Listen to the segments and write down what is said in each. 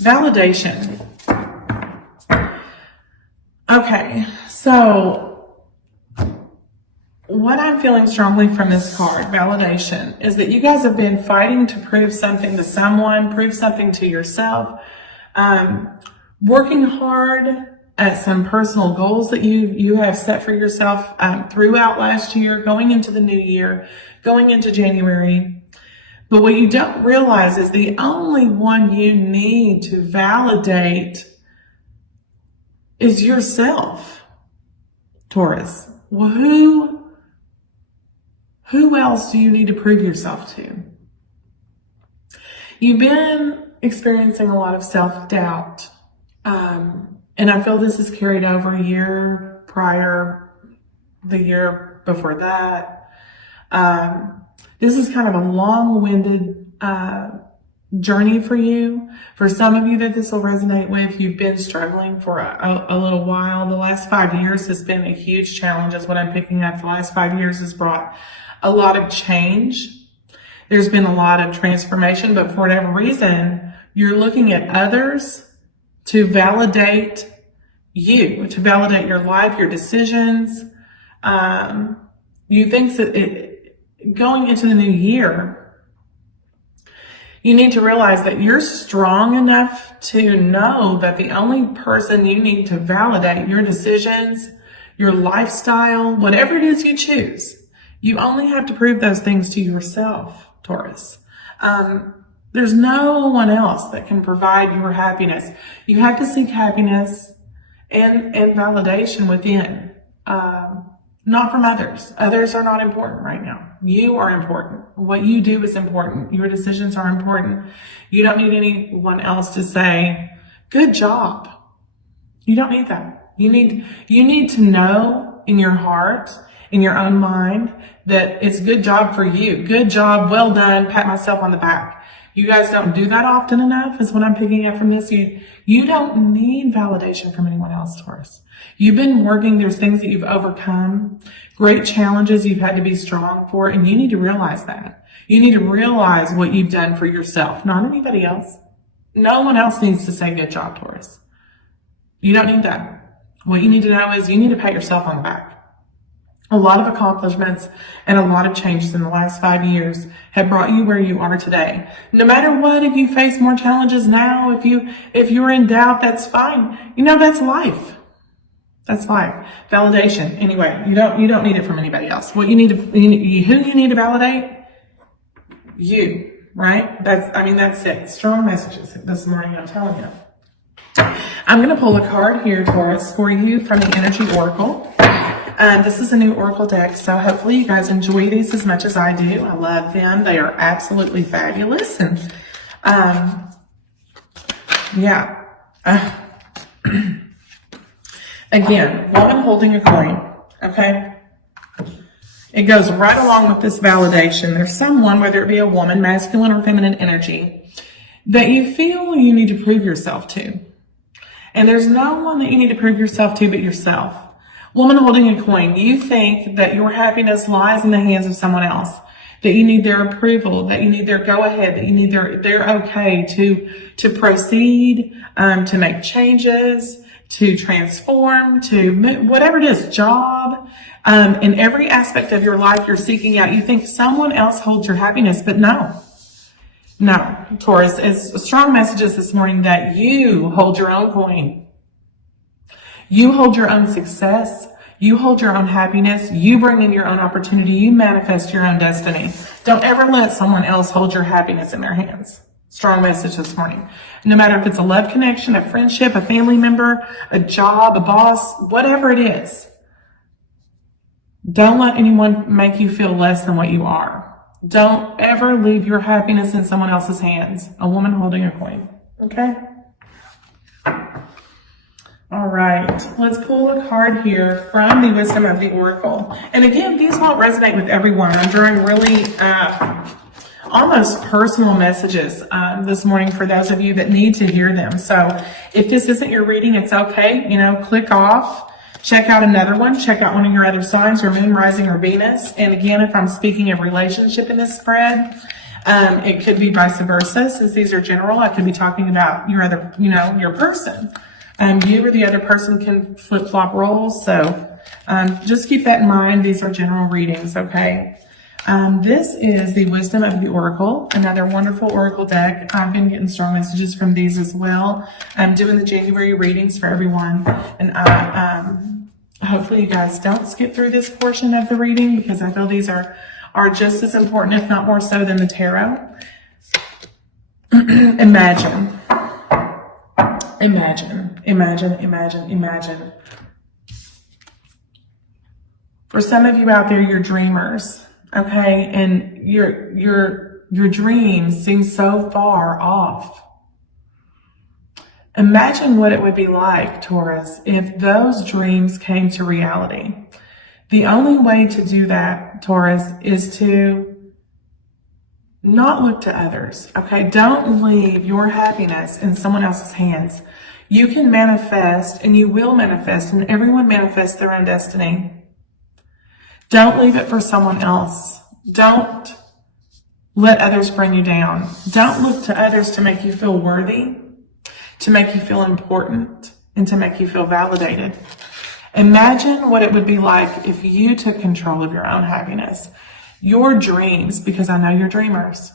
Validation. Okay, so what I'm feeling strongly from this card, validation, is that you guys have been fighting to prove something to someone, prove something to yourself, working hard at some personal goals that you have set for yourself throughout last year, going into the new year, going into January. But what you don't realize is the only one you need to validate is yourself, Taurus. Well, who else do you need to prove yourself to? You've been experiencing a lot of self-doubt. And I feel this is carried over a year prior, the year before that. This is kind of a long-winded journey for you. For some of you that this will resonate with, you've been struggling for a little while. The last 5 years has been a huge challenge, is what I'm picking up. The last 5 years has brought a lot of change. There's been a lot of transformation, but for whatever reason, you're looking at others to validate you, to validate your life, your decisions. You think that going into the new year, you need to realize that you're strong enough to know that the only person you need to validate your decisions, your lifestyle, whatever it is you choose, you only have to prove those things to yourself, Taurus. There's no one else that can provide your happiness. You have to seek happiness and validation within, not from others. Others are not important right now. You are important. What you do is important. Your decisions are important. You don't need anyone else to say, good job. You don't need that. You need to know in your heart, in your own mind, that it's good job for you. Good job, well done, pat myself on the back. You guys don't do that often enough, is what I'm picking up from this. You don't need validation from anyone else, Taurus. You've been working, there's things that you've overcome, great challenges you've had to be strong for, and you need to realize that. You need to realize what you've done for yourself, not anybody else. No one else needs to say good job, Taurus. You don't need that. What you need to know is you need to pat yourself on the back. A lot of accomplishments and a lot of changes in the last 5 years have brought you where you are today. No matter what, if you face more challenges now, if you're in doubt, that's fine. That's life. That's life. Validation. Anyway, you don't need it from anybody else. What you need to, who you need to validate? You, right? That's it. Strong messages this morning, I'm telling you. I'm going to pull a card here, Taurus, for you from the Energy Oracle. This is a new Oracle deck, so hopefully you guys enjoy these as much as I do. I love them. They are absolutely fabulous. And, yeah. Again, woman holding a coin, okay? It goes right along with this validation. There's someone, whether it be a woman, masculine or feminine energy, that you feel you need to prove yourself to. And there's no one that you need to prove yourself to but yourself. Woman holding a coin, you think that your happiness lies in the hands of someone else, that you need their approval, that you need their go-ahead, that you need their okay to proceed, to make changes, to transform, to whatever it is, job, in every aspect of your life you're seeking out. You think someone else holds your happiness, but no, Taurus, it's strong messages this morning that you hold your own coin. You hold your own success. You hold your own happiness. You bring in your own opportunity. You manifest your own destiny. Don't ever let someone else hold your happiness in their hands. Strong message this morning. No matter if it's a love connection, a friendship, a family member, a job, a boss, whatever it is. Don't let anyone make you feel less than what you are. Don't ever leave your happiness in someone else's hands. A woman holding a coin. Okay? All right, let's pull a card here from the Wisdom of the Oracle. And again, these won't resonate with everyone. I'm drawing really almost personal messages this morning for those of you that need to hear them. So if this isn't your reading, it's okay. Click off, check out another one, check out one of your other signs, your moon, rising, or Venus. And again, if I'm speaking of relationship in this spread, It could be vice versa. Since these are general, I could be talking about your other, your person. You or the other person can flip-flop roles. So just keep that in mind. These are general readings, okay? This is the Wisdom of the Oracle, another wonderful Oracle deck. I've been getting strong messages from these as well. I'm doing the January readings for everyone. And hopefully you guys don't skip through this portion of the reading, because I feel these are just as important, if not more so, than the tarot. Imagine. For some of you out there, you're dreamers, okay? And your dreams seem so far off. Imagine what it would be like, Taurus, if those dreams came to reality. The only way to do that, Taurus, is to not look to others, okay? Don't leave your happiness in someone else's hands. You can manifest, and you will manifest, and everyone manifests their own destiny. Don't leave it for someone else. Don't let others bring you down. Don't look to others to make you feel worthy, to make you feel important, and to make you feel validated. Imagine what it would be like if you took control of your own happiness, your dreams, because I know you're dreamers.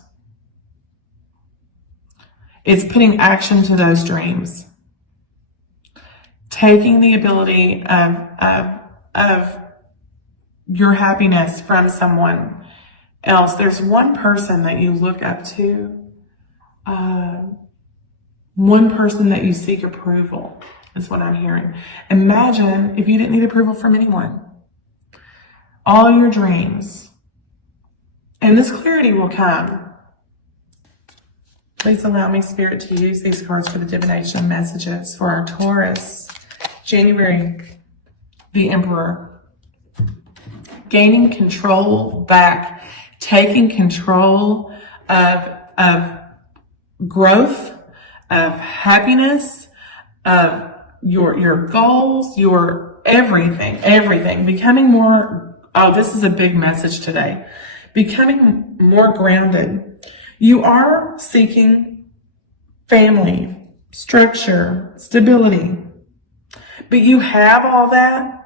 It's putting action to those dreams. Taking the ability of your happiness from someone else. There's one person that you look up to, one person that you seek approval, is what I'm hearing. Imagine if you didn't need approval from anyone. All your dreams. And this clarity will come. Please allow me, Spirit, to use these cards for the divination messages for our Taurus. January, the Emperor. Gaining control back. Taking control of growth, of happiness, of your goals, your everything. Becoming more, this is a big message today. Becoming more grounded. You are seeking family, structure, stability. But you have all that.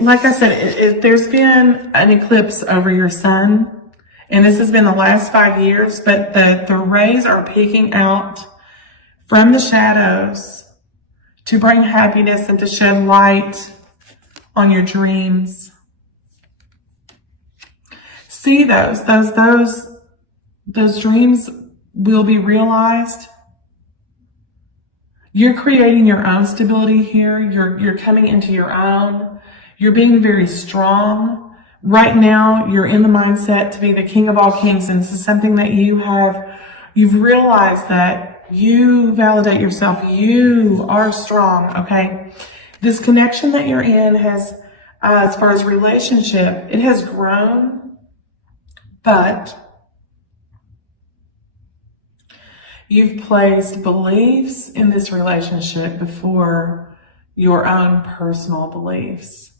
Like I said, there's been an eclipse over your sun. And this has been the last 5 years. But the rays are peeking out from the shadows to bring happiness and to shed light on your dreams. See those dreams will be realized. You're creating your own stability here. You're coming into your own. You're being very strong. Right now, you're in the mindset to be the king of all kings. And this is something that you've realized that you validate yourself. You are strong, okay? This connection that you're in has, as far as relationship, it has grown, but you've placed beliefs in this relationship before your own personal beliefs.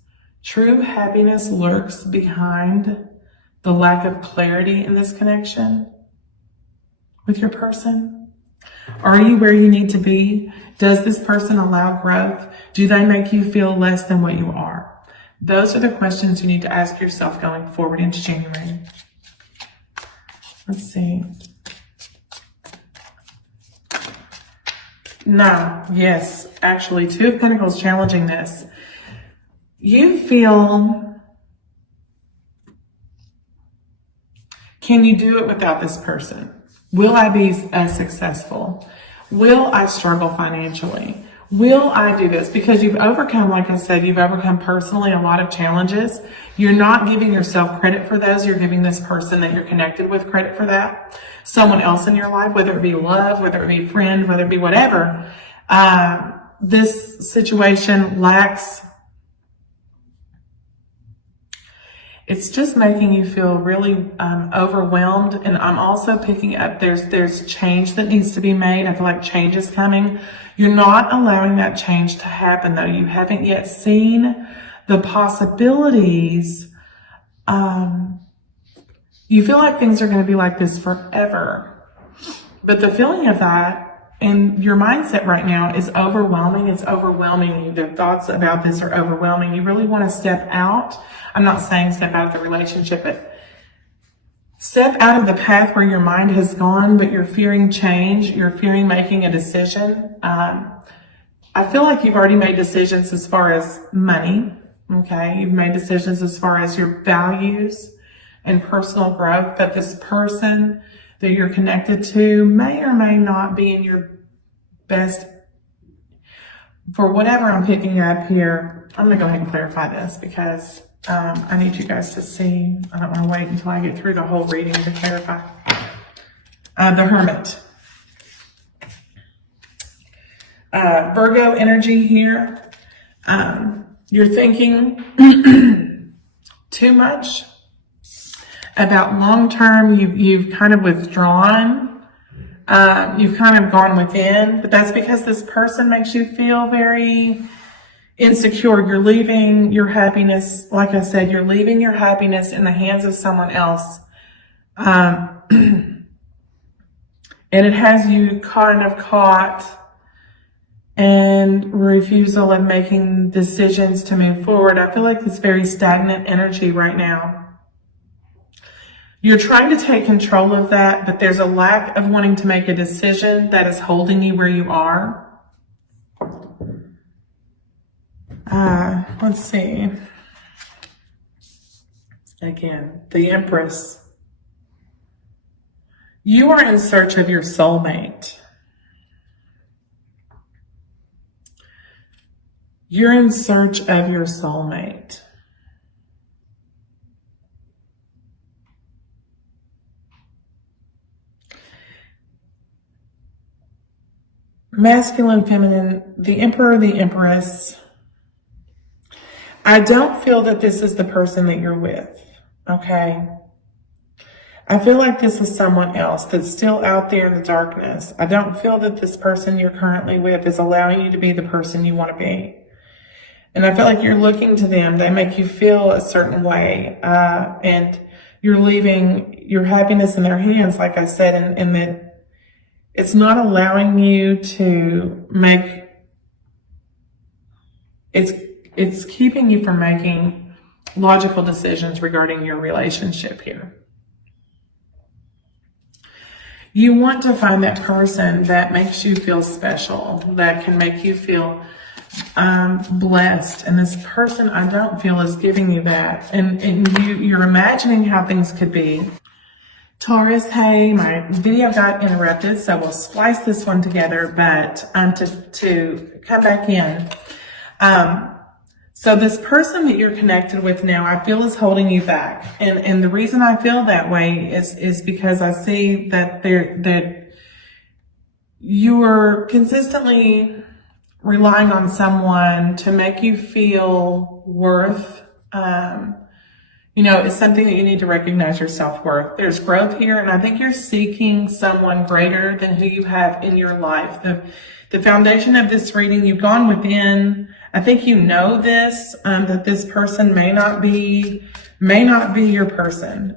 True happiness lurks behind the lack of clarity in this connection with your person. Are you where you need to be? Does this person allow growth? Do they make you feel less than what you are? Those are the questions you need to ask yourself going forward into January. Let's see. No, yes, actually, Two of Pentacles challenging this. You feel, can you do it without this person? Will I be as successful? Will I struggle financially? Will I do this? Because you've overcome, like I said, you've overcome personally a lot of challenges. You're not giving yourself credit for those. You're giving this person that you're connected with credit for that. Someone else in your life, whether it be love, whether it be friend, whether it be whatever. This situation lacks. It's just making you feel really overwhelmed. And I'm also picking up, there's change that needs to be made. I feel like change is coming. You're not allowing that change to happen, though. You haven't yet seen the possibilities You feel like things are going to be like this forever. But the feeling of that and your mindset right now is overwhelming. It's overwhelming you. The thoughts about this are overwhelming. You really want to step out. I'm not saying step out of the relationship, but step out of the path where your mind has gone, but you're fearing change. You're fearing making a decision. I feel like you've already made decisions as far as money. Okay. You've made decisions as far as your values and personal growth, but this person that you're connected to may or may not be in your best. For whatever I'm picking up here, I'm going to go ahead and clarify this because I need you guys to see. I don't want to wait until I get through the whole reading to clarify. The Hermit. Virgo energy here. You're thinking too much about long-term. You've kind of withdrawn. You've kind of gone within, but that's because this person makes you feel very insecure. You're leaving your happiness, like I said, you're leaving your happiness in the hands of someone else. And it has you kind of caught and refusal of making decisions to move forward. I feel like it's very stagnant energy right now. You're trying to take control of that, but there's a lack of wanting to make a decision that is holding you where you are. Let's see. Again, the Empress. You are in search of your soulmate. You're in search of your soulmate. Masculine, feminine, the Emperor, the Empress. I don't feel that this is the person that you're with, okay? I feel like this is someone else that's still out there in the darkness. I don't feel that this person you're currently with is allowing you to be the person you want to be. And I feel like you're looking to them. They make you feel a certain way. And you're leaving your happiness in their hands, like I said, and that it's not allowing you to make, it's keeping you from making logical decisions regarding your relationship here. You want to find that person that makes you feel special, that can make you feel blessed. And this person, I don't feel, is giving you that. And you're imagining how things could be. Taurus, hey, my video got interrupted, so we'll splice this one together, but to come back in. So this person that you're connected with now, I feel is holding you back. And the reason I feel that way is because I see that you are consistently relying on someone to make you feel worth. It's something that you need to recognize your self-worth. There's growth here, and I think you're seeking someone greater than who you have in your life. The foundation of this reading, you've gone within. I think you know this, that this person may not be your person.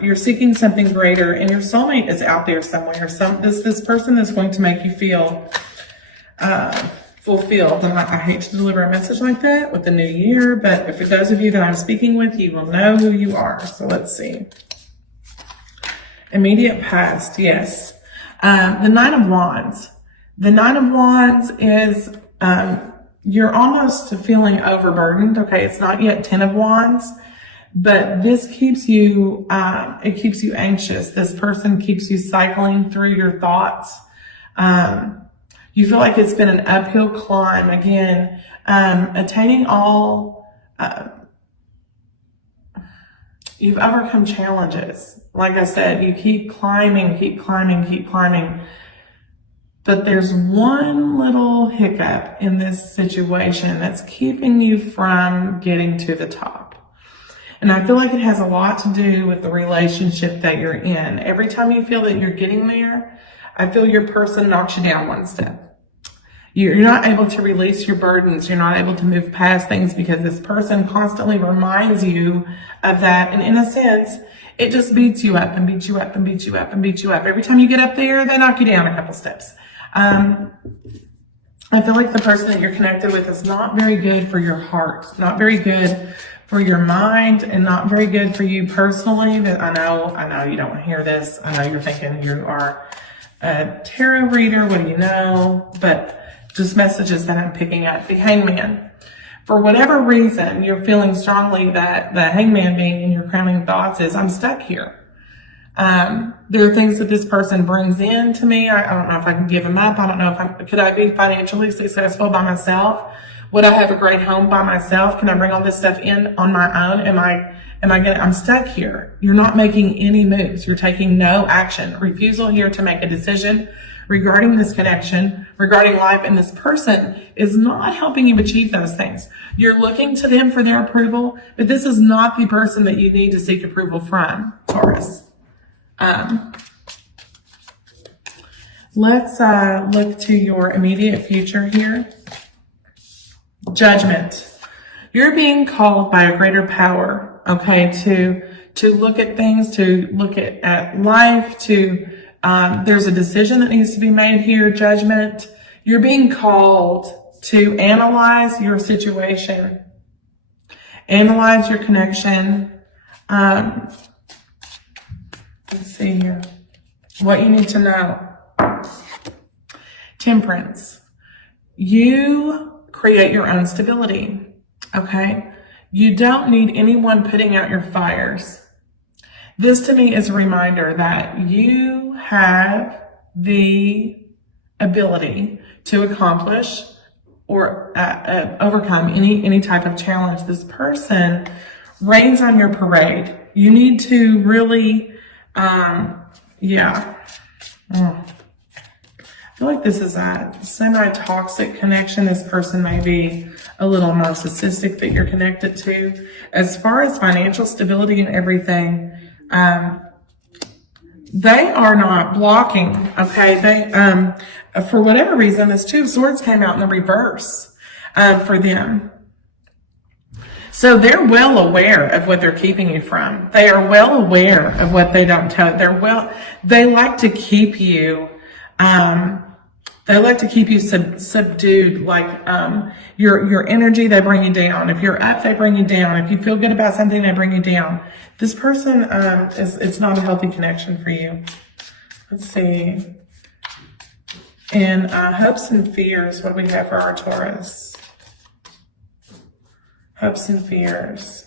You're seeking something greater, and your soulmate is out there somewhere. This person is going to make you feel fulfilled. And I hate to deliver a message like that with the new year, but for those of you that I'm speaking with, you will know who you are. So let's see. Immediate past, yes. The Nine of Wands. The Nine of Wands is, you're almost feeling overburdened. Okay, it's not yet 10 of Wands, but this keeps you, it keeps you anxious. This person keeps you cycling through your thoughts. You feel like it's been an uphill climb. Again, attaining all, you've overcome challenges. Like I said, you keep climbing, keep climbing, keep climbing. But there's one little hiccup in this situation that's keeping you from getting to the top. And I feel like it has a lot to do with the relationship that you're in. Every time you feel that you're getting there, I feel your person knocks you down one step. You're not able to release your burdens. You're not able to move past things because this person constantly reminds you of that. And in a sense, It just beats you up and beats you up and beats you up and beats you up. Every time you get up there, they knock you down a couple steps. I feel like the person that you're connected with is not very good for your heart, not very good for your mind, and not very good for you personally. But I know you don't want to hear this. I know you're thinking you are a tarot reader. What do you know? But just messages that I'm picking up. The Hangman. For whatever reason, you're feeling strongly that the Hangman being in your crowning thoughts is, I'm stuck here. There are things that this person brings in to me. I don't know if I can give them up. I don't know if could I be financially successful by myself? Would I have a great home by myself? Can I bring all this stuff in on my own? I'm stuck here. You're not making any moves. You're taking no action. Refusal here to make a decision regarding this connection, regarding life, and this person is not helping you achieve those things. You're looking to them for their approval, but this is not the person that you need to seek approval from, Taurus. Let's look to your immediate future here. Judgment. You're being called by a greater power, okay, to look at things, to look at life, there's a decision that needs to be made here, judgment. You're being called to analyze your situation, analyze your connection. Let's see here. What you need to know. Temperance. You create your own stability, okay? You don't need anyone putting out your fires. This to me is a reminder that you have the ability to accomplish or overcome any type of challenge. This person rains on your parade. You need to really, I feel like this is a semi-toxic connection. This person may be a little narcissistic that you're connected to. As far as financial stability and everything, they are not blocking, okay? They, for whatever reason, this Two of Swords came out in the reverse for them. So they're well aware of what they're keeping you from. They are well aware of what they don't tell. They like to keep you, subdued, like your energy, they bring you down. If you're up, they bring you down. If you feel good about something, they bring you down. This person, it's not a healthy connection for you. Let's see. And hopes and fears, what do we have for our Taurus? Hopes and fears.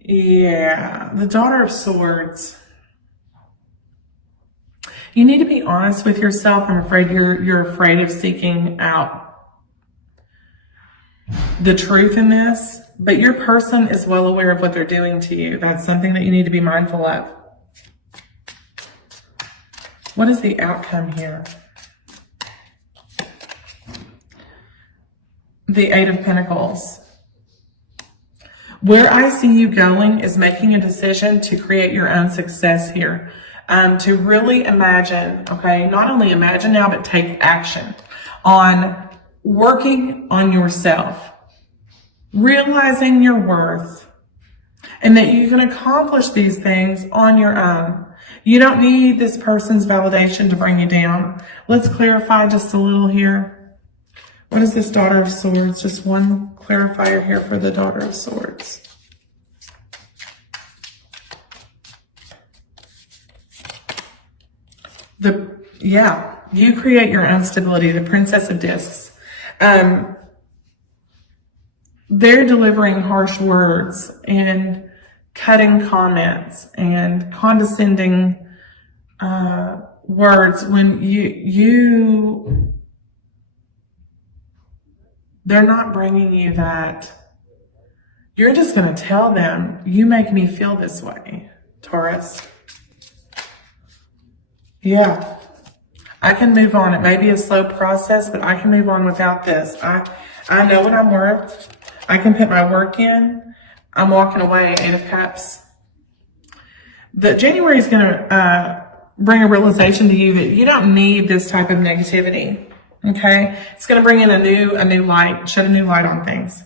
Yeah, the Daughter of Swords. You need to be honest with yourself. I'm afraid you're afraid of seeking out the truth in this, but your person is well aware of what they're doing to you. That's something that you need to be mindful of. What is the outcome here? The Eight of Pentacles. Where I see you going is making a decision to create your own success here. To really imagine, okay, not only imagine now, but take action on working on yourself, realizing your worth, and that you can accomplish these things on your own. You don't need this person's validation to bring you down. Let's clarify just a little here. What is this Daughter of Swords? Just one clarifier here for the Daughter of Swords. You create your own stability, the Princess of Discs. They're delivering harsh words and cutting comments and condescending words when they're not bringing you that. You're just going to tell them, you make me feel this way, Taurus. Yeah. I can move on. It may be a slow process, but I can move on without this. I know what I'm worth. I can put my work in. I'm walking away. Eight of Cups. The January is going to bring a realization to you that you don't need this type of negativity. Okay? It's going to bring in a new light, shed a new light on things.